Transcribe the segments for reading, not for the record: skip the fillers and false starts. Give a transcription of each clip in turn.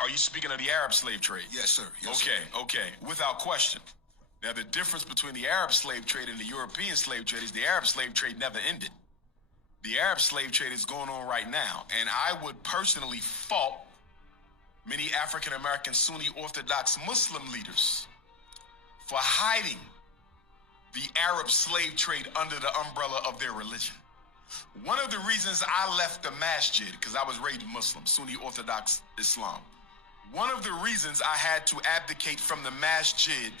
are you speaking of the Arab slave trade? Yes, sir. Yes, okay, sir. okay, without question. Now, the difference between the Arab slave trade and the European slave trade is the Arab slave trade never ended. The Arab slave trade is going on right now, and I would personally fault many African-American Sunni Orthodox Muslim leaders for hiding the Arab slave trade under the umbrella of their religion. One of the reasons I left the masjid, because I was raised Muslim, Sunni Orthodox Islam, one of the reasons I had to abdicate from the masjid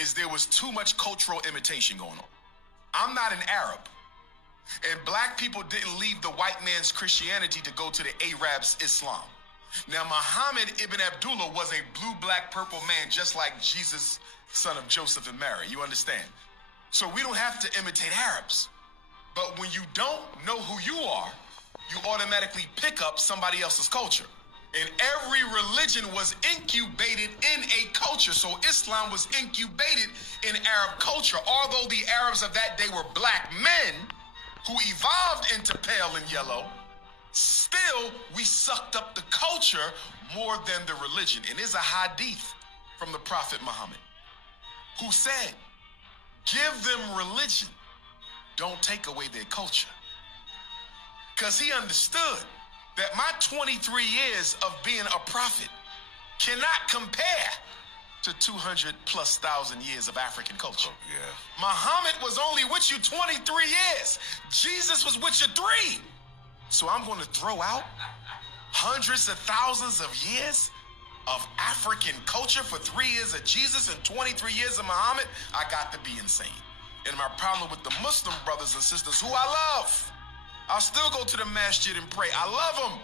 is there was too much cultural imitation going on. I'm not an Arab, and black people didn't leave the white man's Christianity to go to the Arab's Islam. Now, Muhammad ibn Abdullah was a blue, black, purple man, just like Jesus, son of Joseph and Mary. You understand? So we don't have to imitate Arabs. But when you don't know who you are, you automatically pick up somebody else's culture. And every religion was incubated in a culture. So Islam was incubated in Arab culture. Although the Arabs of that day were black men who evolved into pale and yellow, still we sucked up the culture more than the religion. And there's a hadith from the Prophet Muhammad who said, give them religion, don't take away their culture. Because he understood that my 23 years of being a prophet cannot compare to 200,000+ years of African culture. Oh, yeah. Muhammad was only with you 23 years. Jesus was with you 3. So I'm going to throw out hundreds of thousands of years of African culture for 3 years of Jesus and 23 years of Muhammad? I got to be insane. And my problem with the Muslim brothers and sisters who I love, I'll still go to the masjid and pray. I love them,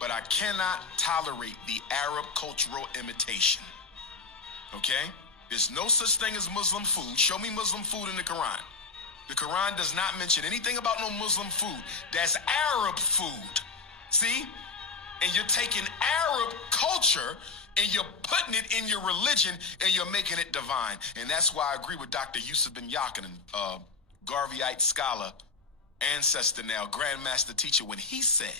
but I cannot tolerate the Arab cultural imitation. Okay? There's no such thing as Muslim food. Show me Muslim food in the Quran. The Quran does not mention anything about no Muslim food. That's Arab food. See? And you're taking Arab culture and you're putting it in your religion and you're making it divine. And that's why I agree with Dr. Yusuf bin Yaqin, Garveyite scholar, ancestor now, grandmaster teacher, when he said,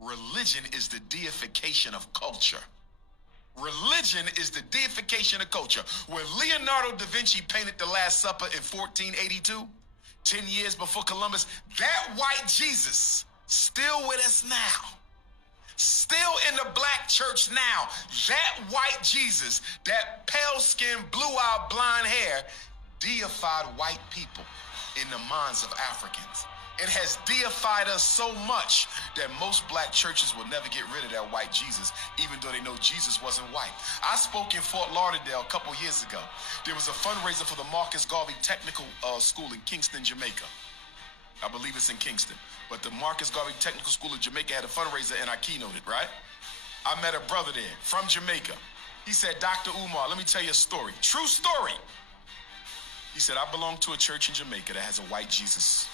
religion is the deification of culture. Religion is the deification of culture. When Leonardo da Vinci painted The Last Supper in 1482, 10 years before Columbus, that white Jesus still with us now. Still in the black church now. That white Jesus, that pale-skinned, blue-eyed, blonde hair, deified white people in the minds of Africans. It has deified us so much that most black churches will never get rid of that white Jesus, even though they know Jesus wasn't white. I spoke in Fort Lauderdale a couple years ago. There was a fundraiser for the Marcus Garvey Technical School in Kingston, Jamaica. I believe it's in Kingston. But the Marcus Garvey Technical School of Jamaica had a fundraiser and I keynoted, right? I met a brother there from Jamaica. He said, Dr. Umar, let me tell you a story. True story. He said, I belong to a church in Jamaica that has a white Jesus.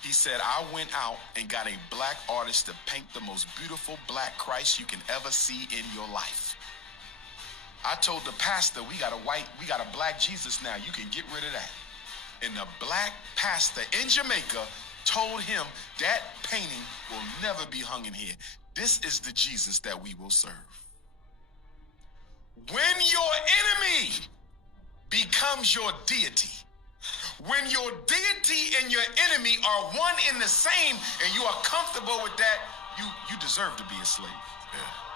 He said, I went out and got a black artist to paint the most beautiful black Christ you can ever see in your life. I told the pastor, we got a black Jesus now. You can get rid of that. And the black pastor in Jamaica told him that painting will never be hung in here. This is the Jesus that we will serve. When your enemy becomes your deity, when your deity and your enemy are one in the same and you are comfortable with that, you deserve to be a slave. Yeah.